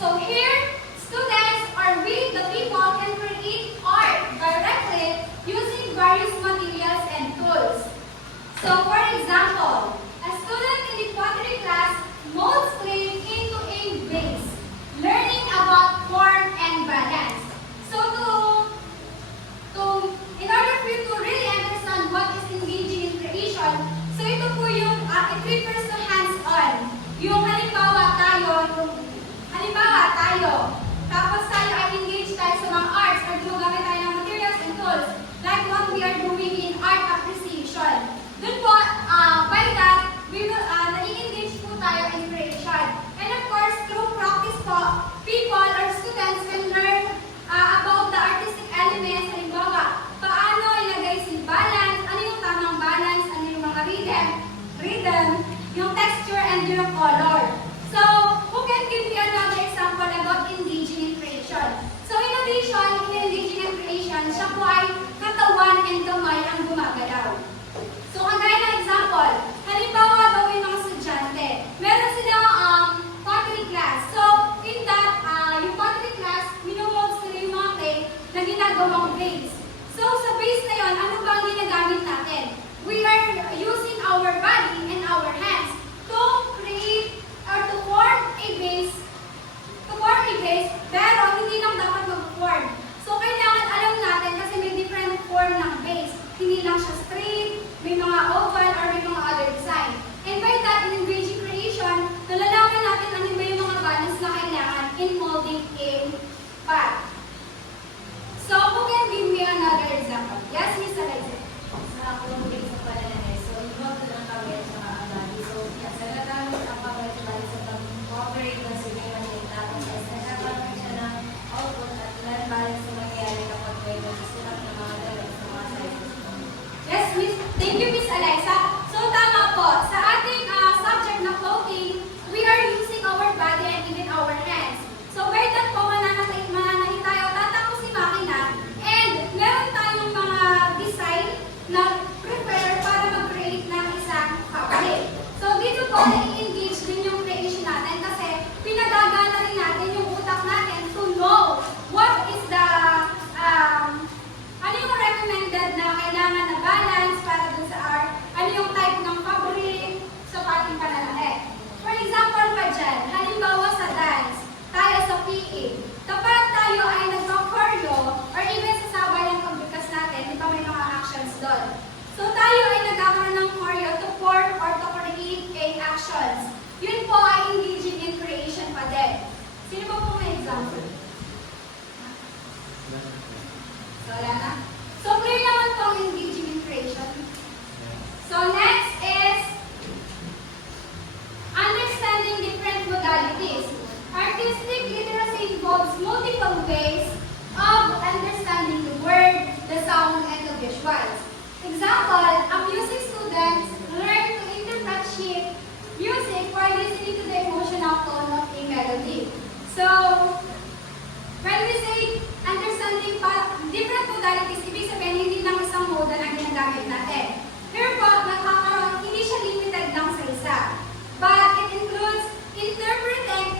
So here, students or we, the people, can create art directly using various materials and tools. So for example, a student in the pottery class molds clay into a vase, learning about form and balance. So in order for you to really understand what is engaging in creation, so ito po yung, it refers to hands-on. Yung halimbawa tayo, tapos tayo ay engage tayo sa mga arts or gumagamit tayo ng materials and tools, like what we are doing in art appreciation. Dun po, by that, we will, nai-engage po tayo in creation. And of course, through practice po, people or students can learn about the artistic elements. Halimbawa, paano ilagay si balance, ano yung tamang balance, ano yung mga rhythm, yung texture, and yung color. So, who can give me another example about engaging in creation? So, in addition, in engaging in creation, siya po ay katawan and kamay ang gumagalaw. So, kagaya ng example, halimbawa daw yung mga estudyante, meron silang pottery class. So, in that, yung pottery class, minumolds nila yung mga clay na ginagawang vase. So, sa vase na yun, ano ba ang ginagamit natin? We are using our body and our hands to create or to form a vase, pero hindi lang dapat mag-form. So, kailangan alam natin kasi may different form ng vase. Hindi lang siya straight, may mga oval, or may mga other design. And by that, in engaging creation, nalalaman natin ano ba yung mga balance na kailangan in molding a pot. So, who can give me another example? Yes, Miss Eliza. Sa clothing sa pananay. So, involved na ang kawin at saka ang body. So, sa nagamit ang kawin at body sa pag-cooperate ng sige maliit na process. Nagkakaroon siya ng output at balance na mangyayari kapag may nagsusulat ng mga dalawang sa mga sizes. Yes, Miss. Thank you, Miss Eliza. So, tama po. Sa ating subject na clothing, we are using our body and even our hands. So, by that po, mananahit tayo, tatapos si makina, and meron tayong mga design na prepare para mag-create ng isang fabric. So, dito po, na-engage din yung creation natin kasi pinagagana rin natin yung utak natin to know what is the ano yung recommended na kailangan na balance para dun sa art, ano yung type ng fabric sa ating pananahit. For example pa dyan, halimbawa sa dance, tayo sa PE, kapag tayo ay nag-choreo or even sa sabay ng pagbikas natin, di ba may mga actions doon. So tayo ay nagkakaroon ng choreo to form or to create a actions. Yun po ay engaging in creation pa din. Sino ba po may example? So, wala na. So, clear naman po ang engaging in creation. So, next is understanding different modalities. Artistic literacy involves multiple ways of understanding the word, the sound, and the visuals. Example, a music student learn to interpret sheet music by listening to the emotional tone of a melody. So, when we say understanding different modalities, ibig sabihin hindi lang isang modal ang ginagamit natin. Here po, nakakaroon, hindi siya limited lang sa isa. But it includes interpreting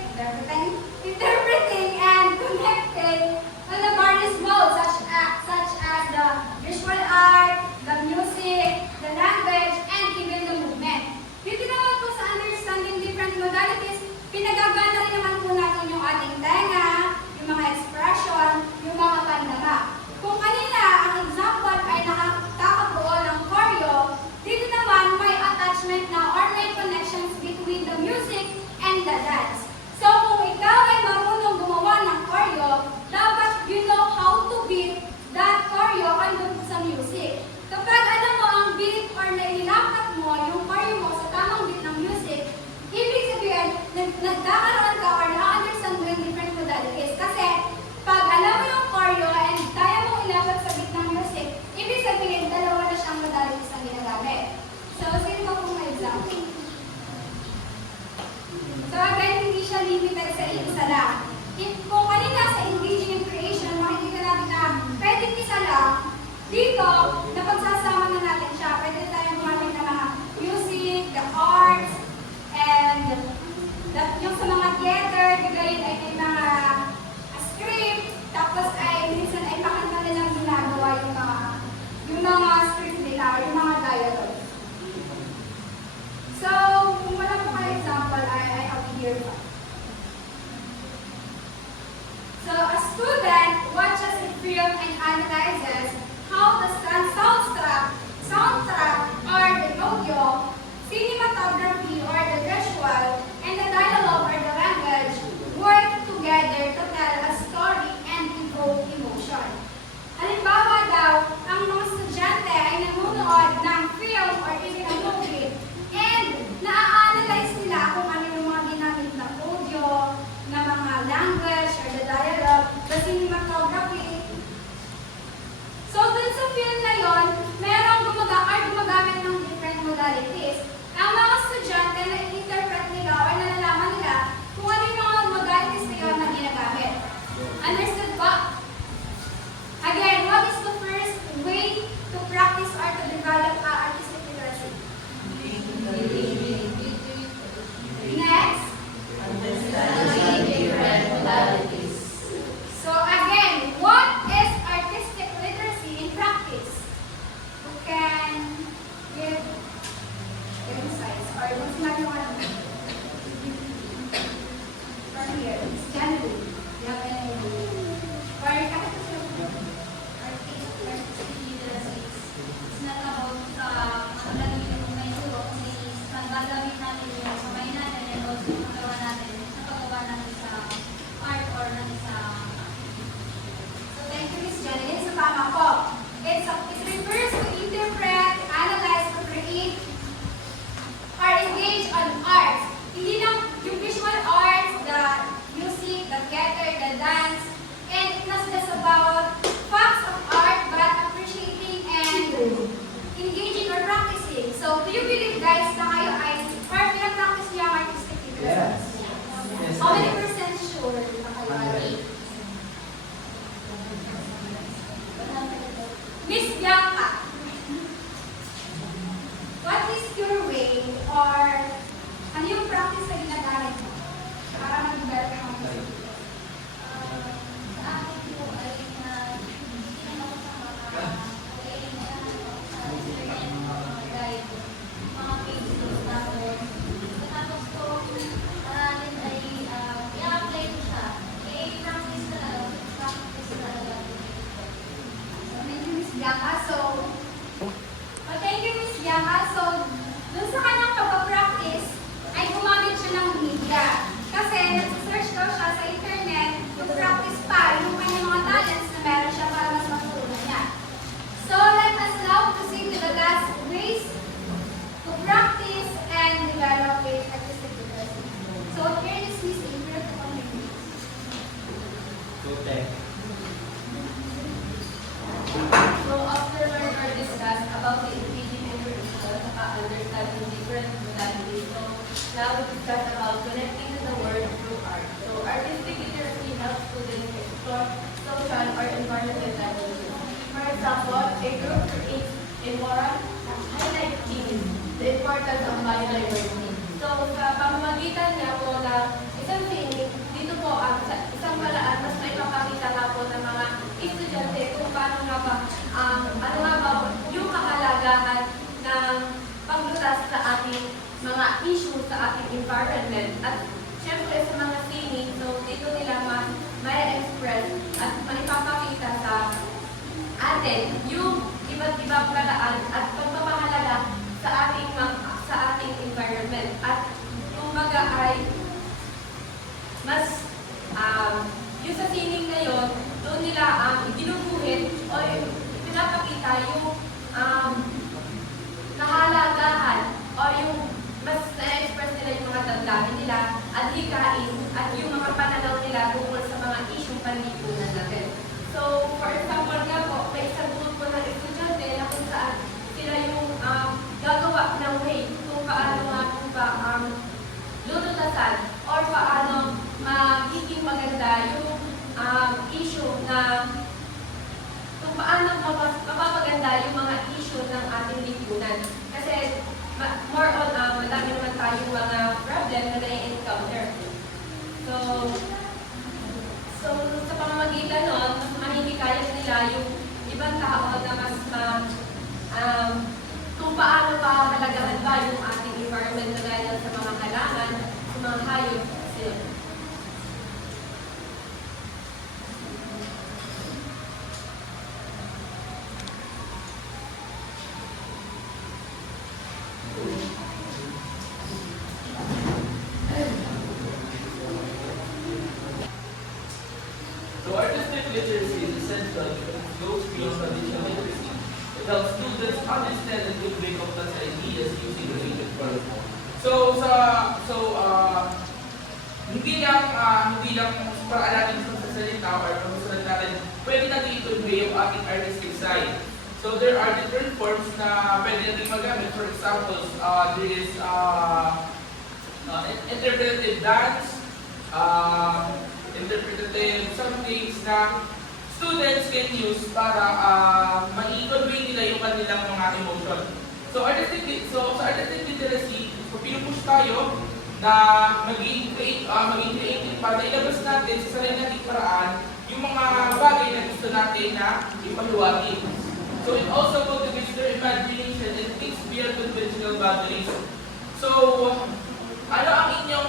and connecting on the various modes such as the visual art, the music, the language, and even the movement. Dito naman po sa understanding different modalities, pinagagana rin naman po natin yung ating tenga, yung mga expression, yung mga pandama. Kung kanina, ang example ay nakakabuo ng choreo, dito naman may attachment na or may connections between the music and the dance. So, kung ikaw ay marunong gumawa ng choreo, dapat you know how to beat that choreo andun sa music. Kapag alam mo ang beat or nailapat mo yung choreo mo sa tamang beat ng music, ibig sabihin, nagkakaroon ka or na-understand mo yung different modalities. Kasi, pag alam mo yung choreo and kaya mong ilapat sa beat ng music, ibig sabihin, dalawa na siyang modalities na ginagamit. So, sino ba kung may example? So, again, hindi siya limited sa isa lang. Kung kanina sa engaging in creation, makikita natin na pwedeng isa lang, dito, napagsasama na natin siya. Pwede tayong gumamit ng mga music, the arts, and yung sa mga theater, gayon ay may mga field na yon, merong gumagamit ng different modalities. Ang mga estudyante na i-interpret nila or nalalaman nila kung ano yung mga modalities na yun na ginagamit. Understood ba? Again, what is the first way to practice or to develop artistic literacy? Next. So again, what is artistic literacy in practice? Who can give insights or what's not your one? From here, it's January. You have any idea? Or Artistic literacy is not about ang gagawin mo ngayon o kasi ang gagawin natin yung kamay natin and also yung magawa natin sa paggawa natin sa art or ng sa So thank you, Miss Jenny. Yan sa tama po. It refers to interpret, analyze, to create, or engage on arts. Hindi lang yung visual arts, the music, the theater, the dance, and it's not just about facts of art, but appreciating and engaging or practicing. So do you believe, guys, na kayo ay practice niya ang artistic literacy? How many percent sure na kayo ay? Miss Bianca, what is your way or ano yung practice na ginagamit mo para mag-develop ng music? sa akin po ay na hindi ako sa mga guide, mga pages tapos ko maraming ay i-apply ko siya. I-practice talaga. Thank you, Miss Bianca. Thank you, Miss Bianca. So, dun sa kanyang pag-practice, ay gumamit siya ng media. Kasi nag-search daw siya sa internet to practice pa yung kanyang mga talents na meron siya para mas matutunan niya. So, let us now proceed to the last ways to practice and develop a artistic literacy. So, here is Miss April to continue. So after learn or discuss about the engaging information at understanding different modalities, so now we discuss about connecting to the world through art. So artistic literacy helps students explore social or environmental challenges. For example, a group creates a mural highlighting the importance of biodiversity. So sa pamamagitan niya po na isang sining, dito po ang isang paraan mas may mapakita nga po ng mga estudyante kung paano nga ba ano nga ba yung kahalagahan ng paglutas sa ating mga issue sa ating environment. At syempre sa mga sining, so dito nila may express at maipapakita sa atin yung iba't ibang paraan at pagpapahalaga sa ating environment. At kumbaga ay mas yung sa sining na yun, doon nila ibinubuhin o pinapakita yung kahalagahan o yung mas na-express nila yung mga damdamin nila at hikain at yung mga pananaw nila tungkol sa mga isyong panlipunan natin. So, for example nga po, may isang grupo ng estudyante na kung saan sila yung gagawa ng way kung paano nga po ba lulutasan or paano magiging maganda yung issue na kung paano mapapaganda yung mga issue ng ating lipunan. Kasi more on, madami naman tayong mga problem na nai-encounter. So sa pamamagitan nun, mas mahihikayan nila yung ibang tao na mas kung paano pa halagahan ba yung ating environment na gaya sa mga halaman, sa mga hayop, sila. So artistic literacy is essential because it goes beyond traditional literacy. It helps students understand and give way complex ideas using creative work. Hindi lang paraan natin sa salita or pagsusulat natin, pwede natin ito yung way of ating artistic side. So there are different forms na pwede rin magamit. For example, there is interpretative dance, interpretative some things na students can use para ma-convey nila yung kanilang mga emotion. So sa artistic literacy, pinupush tayo na maging creative para ilabas natin sa sarili nating paraan yung mga bagay na gusto natin na ipahiwatig. So it also cultivates their imagination and thinks beyond conventional boundaries. So, ano ang inyong,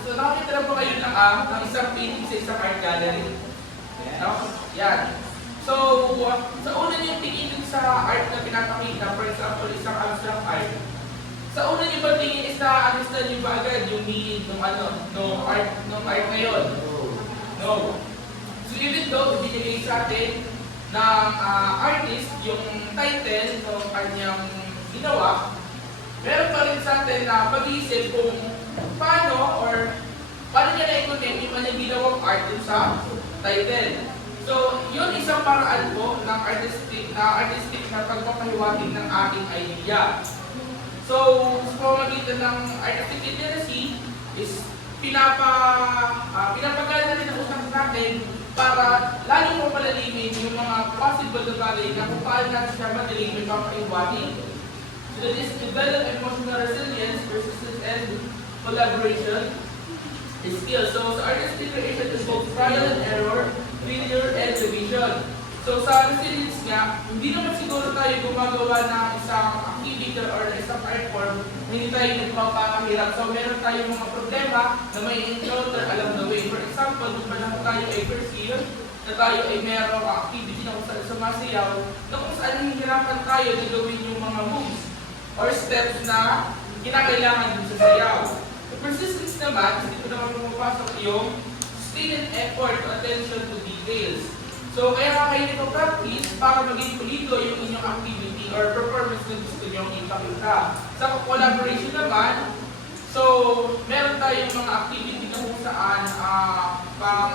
so nakakita na po kayo ng isang painting sa isang art gallery? No? Yan. So, sa una niyong tingin sa art na pinapakita, for example, isang abstract art, sa una niyo ba tingin is na-understand niyo ba agad yung meaning ng art ngayon? No. So, even though binigay sa atin ng artist yung title ng kanyang ginawa, meron pa rin sa atin na pag-iisip kung paano niya na-connect yung kanyang ginawang art dun sa title. So, yun isang paraan po ng artistic na pagpapahiwatig ng ating idea. So, sa pamamagitan ng artistic literacy is pinapagalan natin ang utak natin para lalo mo palalimin yung mga possible na bagay na kung paano natin siya madaling may papahiwatig. So that is develop emotional resilience, persistence, and collaboration skills. So sa artistic creation is both trial and error, failure, and revision. So sa resilience nga, hindi naman siguro tayo gumagawa ng isang activity or isang art form, hindi tayo nagpapakahirap. So meron tayong mga problema na may encounter along the way. For example, kung panahon tayo ay first year, na tayo ay merong activity na kung saan sumasayaw, na kung saan hihirapan tayo na gawin yung mga moves or steps na kinakailangan din sa sayaw. So persistence naman, dito naman pumapasok yung sustained effort or attention to details. So, kaya kayo nito-practice para maging pulido yung inyong activity or performance na gusto nyo ipakita. Sa collaboration naman, so, meron tayong mga activity na kung saan pang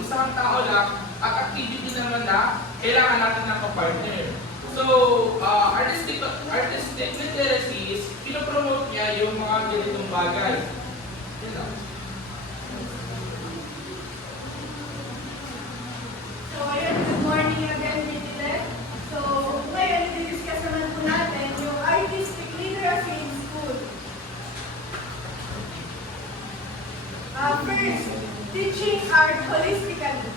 isang tao lang at activity naman na kailangan natin ng kapartner. So, artistic literacy is pinopromote niya yung mga ganitong bagay. Yun lang. So, ayun, good morning again, Titile. So, ngayon, i-discuss naman po natin yung artistic literacy in school. First, teaching art holistically.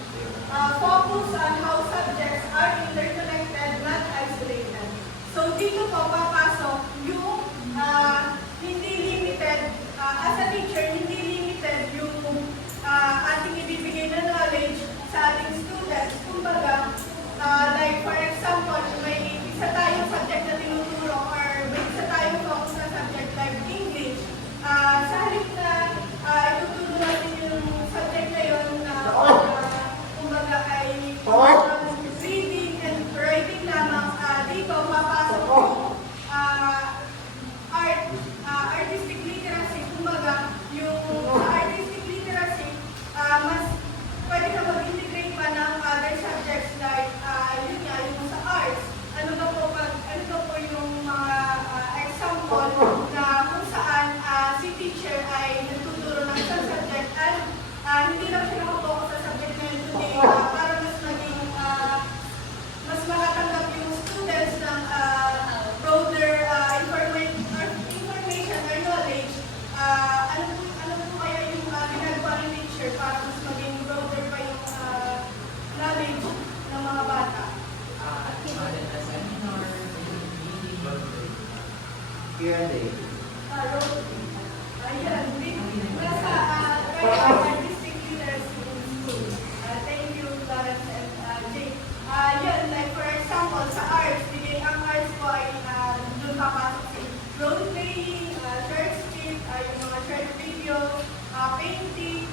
Focus on how subjects are interconnected, not isolated. So, dito po papasok yung hindi limited, as a teacher, hindi limited yung ating ibibigay na knowledge sa ating students. Kumbaga, like for example, may isa tayong subject na tinuturo or may isa tayong focus na subject like English. Sa halip na ituturo natin yung subject na yun na kumbaga ay reading and writing lamang, dito mapasok yung artistic literacy. Kumbaga, yung artistic literacy, mas pwede ka mag-integrate pa ng other subjects like, yun nga, yung sa arts. Ano ba po yung mga example na kung saan si teacher ay nagtuturo ng isang subject at hindi lang siya nakapokus sa subject na yun today para mas maging, mas makatanggap yung students ng broader information or knowledge. Ano po kaya yung ginagawa ng teacher para mas maging broader pa yung knowledge ng mga bata? Q&A. Ayan, nasa artistic literacy in school. Thank you, Lawrence and Jake. Yun, like for example, sa arts, ang arts po ay doon papasok si role playing, short script, yung mga short video, painting.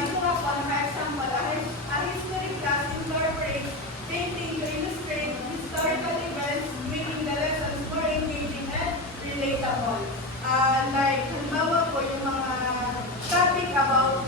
Dito nga po, naka-example, a history class incorporates painting to illustrate historical events, making the lessons more engaging and relatable. Like, halimbawa po yung mga topic about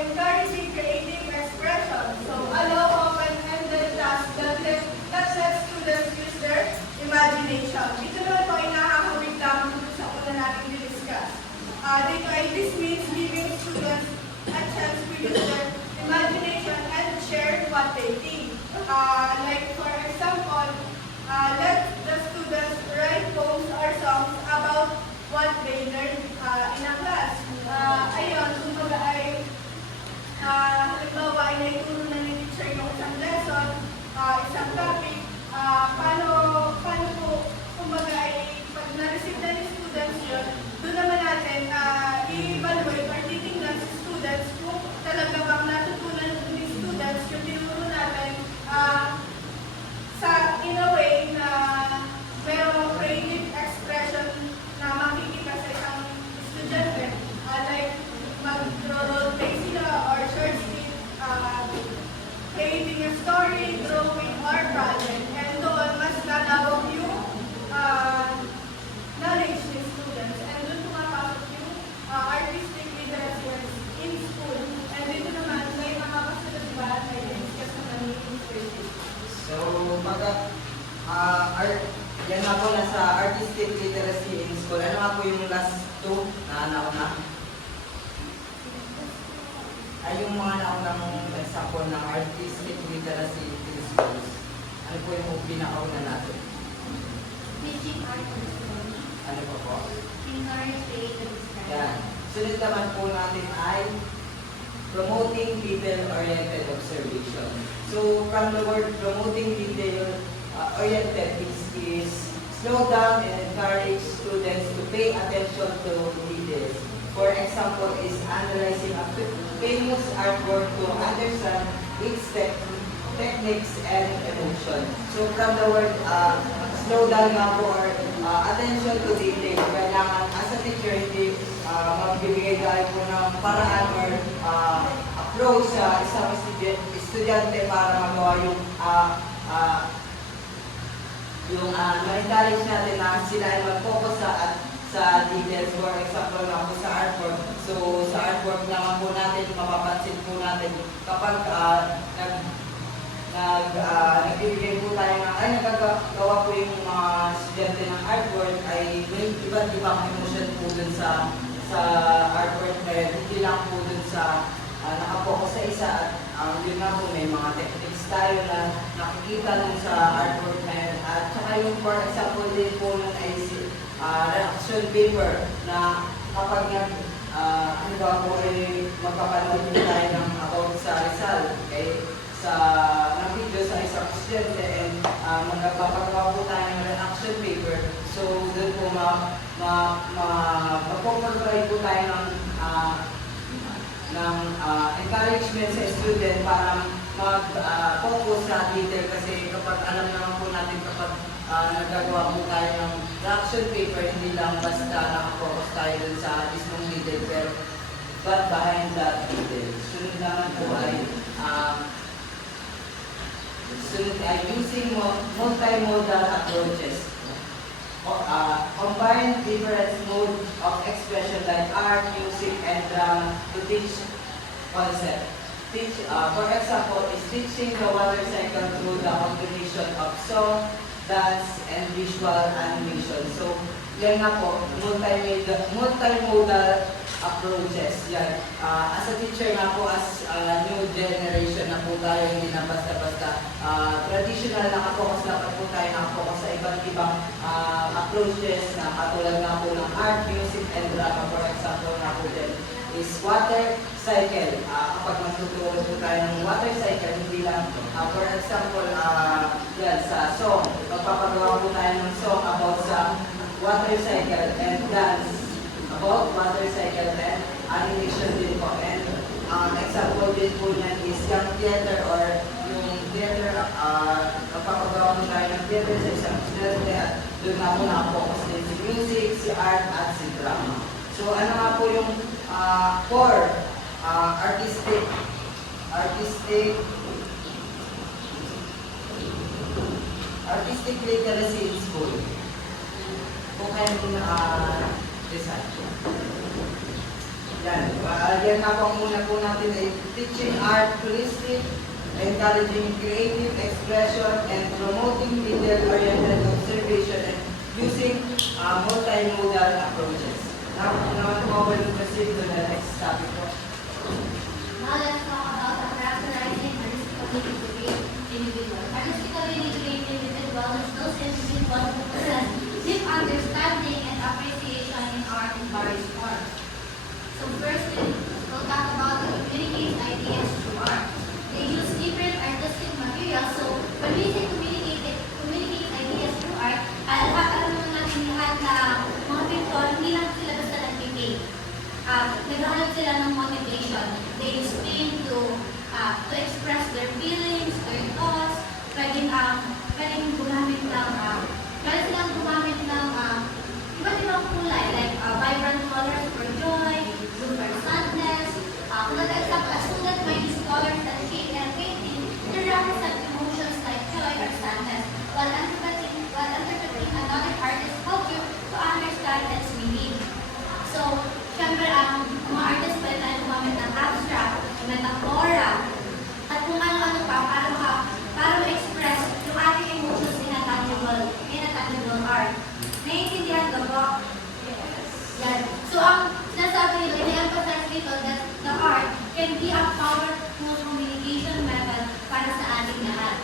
encouraging creative expression. So allow open-ended tasks that let students use their imagination. Ito naman po ay nakakawig lamang dun sa una natin discuss. Dito ay this means giving students a chance to use their imagination and share what they think. Like for example, let the students write poems or songs about what they learned in a class. Ayun, kumbaga ay halimbawa ay naituro na ni teacher yung isang lesson, isang topic, paano po, kumbaga ay pag na-receive na ni students yun, doon naman natin i-evaluate or titingnan sa students kung talaga bang natutunan ni students yung tinuro natin sa in a way na merong creative expression na makikita sa isang estudyante. Like mag-role play sila or short script, creating a story, drawing, or project. And doon, mas lalawak yung knowledge ni students. And doon pumapasok yung artistic literacy in school. And dito naman, may mga kasunod ba at may discuss naman yung inspiration. So, yan nga po nasa artistic literacy in school. Ano nga po yung last two na nauna? Ay yung mga naunang example ng artistic literacy in schools. Ano po yung pinakauna natin? Teaching art and story. Ano po? Encourage creative expression. Yan. Sunod naman po natin ay promoting detail-oriented observation. So, from the word promoting detail-oriented is slow down and encourage students to pay attention to details. For example, is analyzing a famous artwork to understand its techniques and emotion. So, from the word slow down nga po or attention to detail, kailangan as a teacher, hindi magbibigay tayo po ng paraan or approach sa isang estudyante para magawa yung ma-encourage natin na sila ay mag-focus sa details. For example nga po sa artwork. So sa artwork naman po natin, mapapansin po natin kapag nagbibigay po tayo nagagawa po yung mga estudyante ng artwork ay may iba't ibang emotion po dun sa artwork na yun. Hindi lang po dun sa nakapokus sa isa at yun nga po may mga techniques tayo na nakikita dun sa artwork na yun. At saka yung for example din po nun ay reaction paper na kapag ano ba po ay magpapanood po tayo ng about sa Rizal ng video sa isang estudyante and magpapagawa po tayo ng reaction paper. So doon po magpapagpapagay po tayo ng encouragement sa student para mag-focus sa detail kasi kapag alam naman po natin kapag nagagawa po tayo ng reaction paper, hindi lang basta nakafocus tayo dun sa mismong detail but behind that detail. Sunod naman po ay using multimodal approaches. Combine different modes of expression like art, music, and drama to teach concept. For example, is teaching the water cycle through the combination of song, dance, and visual animation. So, yan nga po, multimodal approaches. Yan. As a teacher nga po, as new generation na po tayo, hindi na basta-basta traditional nakapokus na po tayo, nakapokus sa iba't ibang approaches na katulad nga po ng art, music, and drama. For example nga po din is water cycle. Kapag magtuturo po tayo ng water cycle, hindi lang, for example, yan, sa song. Magpapagawa po tayo ng song about sa water cycle and dance about water cycle and animation din po. And example din po yan is yung theater or yung theater, magpapagawa po tayo ng theater sa isang estudyante at doon nga po na-focus din si music, si art, at si drama. So ano nga po yung core artistic literacy in school. Kung kayo design. Yan na po ang muna po natin ay teaching art holistic, encouraging creative expression, and promoting detail-oriented observation and using multimodal approaches. Now we will proceed to the next topic po. Now let's talk about the characterizing artistically individual. Artistically creative individuals is those individuals who possess deep understanding and appreciation in art in various forms. So firstly, we'll talk about the communicate ideas through art. They use different artistic materials. So when we say communicate ideas through art, alam naman natin lahat na mga pintor, hindi lang sila basta nag-paint. Naghahanap sila ng motivation. They use paint to express their feelings, their thoughts. Pwedeng gumamit ng pwede silang gumamit ng iba't ibang kulay like vibrant colors for joy, blue for sadness. Kung nag-example, a student might use colors that shape and painting to represent emotions like joy or sadness, while interpreting another artist's culture to understand its meaning. So, syempre, mga artist pwede tayo gumamit ng abstract, metaphora, at kung ano-ano pa para ma-express yung ating emotions in a tangible art. Naiintindihan ka po? Yan. So, ang sinasabi nila, i-emphasize dito that the art can be a powerful communication method para sa ating lahat.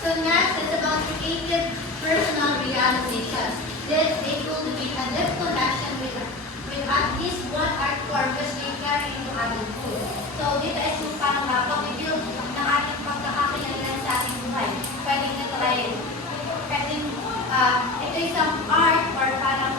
So next is about creative personal realizations. This is able to be a deep connection with at least one art form which they carry into adulthood. So dito is yung parang pag-build ng ating pagkakakilanlan sa ating buhay. Pwedeng ito isang art or parang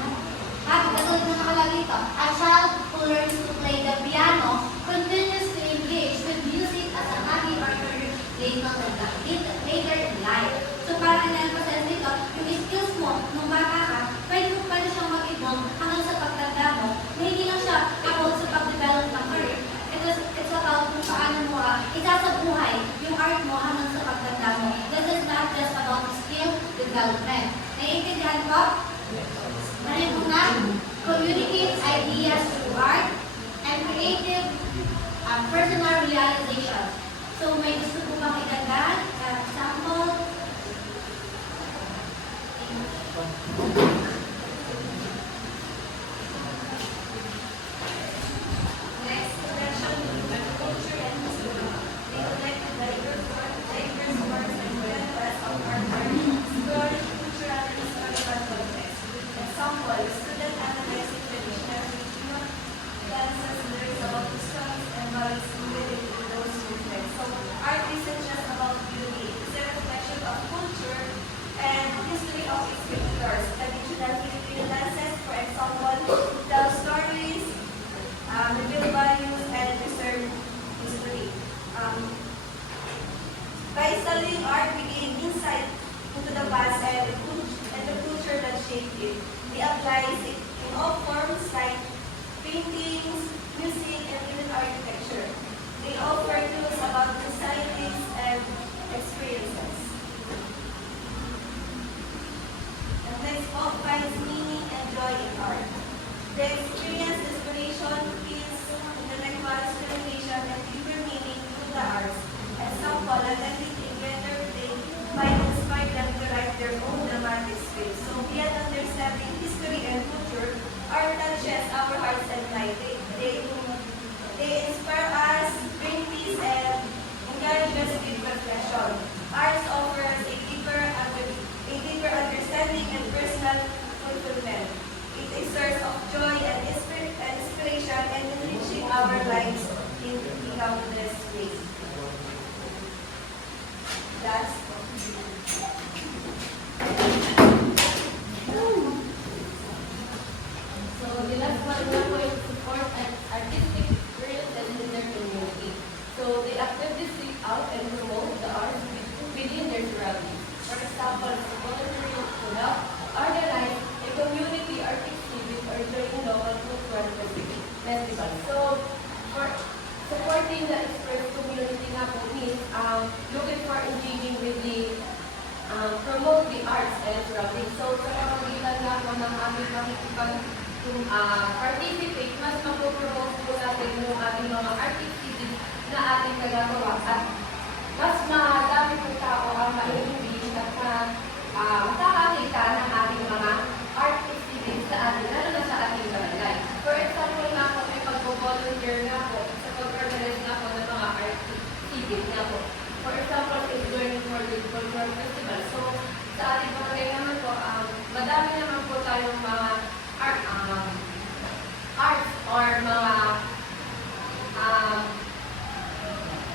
katulad na nakalagay ito. A child who learns to play the piano continues to engage with music as a hobby or career later in life. So parang in-emphasize dito, yung skills mo nung bata ka, pwede siyang mag-evolve hanggang sa pagtanda mo. Na hindi lang siya about sa pag-develop ng career. It's about kung paano mo isasabuhay yung art mo hanggang sa pagtanda mo. This is not just about skill development. Naiintindihan ko? Marin mo na, communicate ideas through art and creative personal realizations. So may gusto po bang idagdag? Example? Next, connection with culture and history. They connected diverse works and relevance of our art, exploring cultural and historical context. Example, student analyzing traditional ritual, dances, lyrics about customs and values embedded in those movements. So, art isn't just about beauty, it's a reflection of culture and history of its creators. Traditional Filipino dances, for example, tell stories, reveal values, and preserve history. By studying art, we gain insight into the past and the culture that shaped it. We apply it in all forms like paintings, music, and even architecture. They offer clues about societies and experiences. And this all finds meaning and joy in art. They experience inspiration, peace, intellectual stimulation, and deeper meaning through the arts. Example, attending together, they might inspire them to write their own dramatic scripts. So beyond understanding history and culture, art touches our hearts and life. They inspire us, bring peace, and encourage us with reflection. Arts offers a deeper understanding and personal fulfillment. It's a source of joy and inspiration and enriching our lives in countless ways. That's So the last one na po is support and artistic experiences in their community. So they actively seek out and promote the arts within their surroundings. For example, volunteering to help organize a community art exhibit or join local cultural festivals. So for supporting the express community nga po means looking for engaging with the promote the arts and surroundings. So sa pamamagitan nga po ng aming participate, mas mapopromote po natin yung ating mga activities na ating nagagawa at mas madami po tao ang ma-engage at makakakita ng ating mga art activities sa atin, lalo na sa ating barangay. For example nga po, may pag-volunteer nga po sa pag-organize nga po ng mga art activities nga po. For example, is Learning for the Cultural Festival. So, sa ating barangay naman po, madami naman po tayong mga arts or mga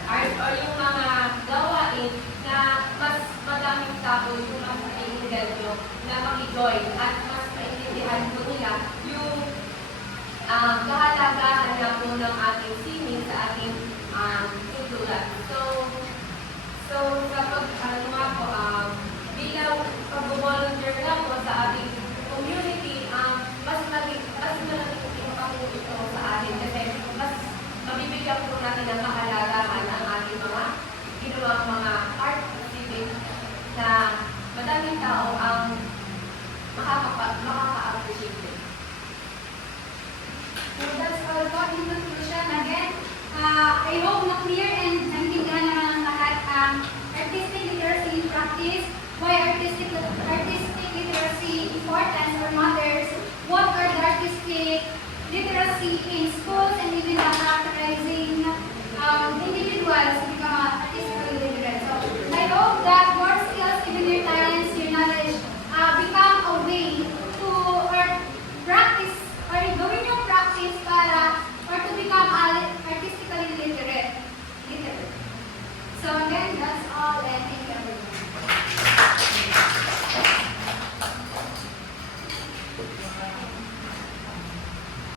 art or yung mga gawain na mas madaming tao yung mas naiintindihan nyo na makijoin at mas maintindihan po nila yung kahalagahan na po ng ating sining sa ating kultura. So sa nga po, bilang pag-volunteer nga po sa ating community, mas malaking impact po ito sa atin kasi mas mabibigyan po natin ng kahalagahan ang ating mga ginawang mga art activities na madaming tao ang makaka-appreciate. So that's all po in conclusion. Again, I hope na clear and naintindihan naman ng lahat ang artistic literacy in practice, why artistic literacy importance or matters, what are the artistic literacy